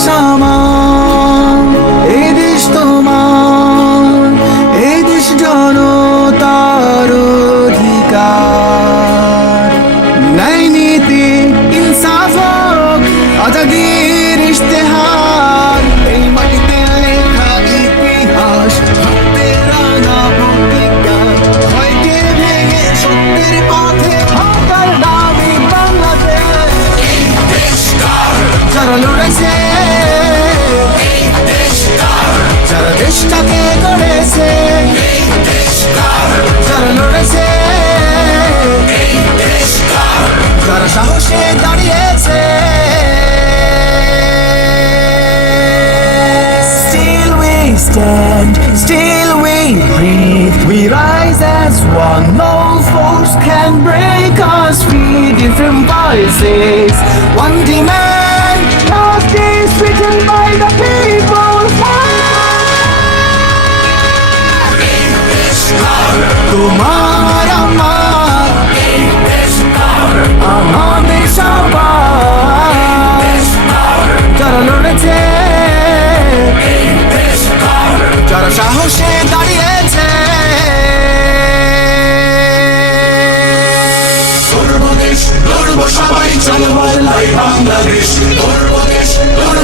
দেশ আমার এই দেশ তোমার, এই দেশ জনতার অধিকার। নাই নীতি, ইনসাফ আজাদির ইশতেহার, এই মাটিতে লেখা ইতিহাস সত্যের পথে হাকার দাবি বাংলাদেশ। যারা লড়াইছে stand, still we breathe. We rise as one, no force can break us. Three different voices, one demand. Justice written by the people's hand. Tomorrow. সর্বদেশ লড়বো সবাই চলো বাংলাদেশ। সর্বদেশ লড়বো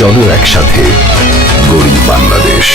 চলো একসাথে গরিব বাংলাদেশ।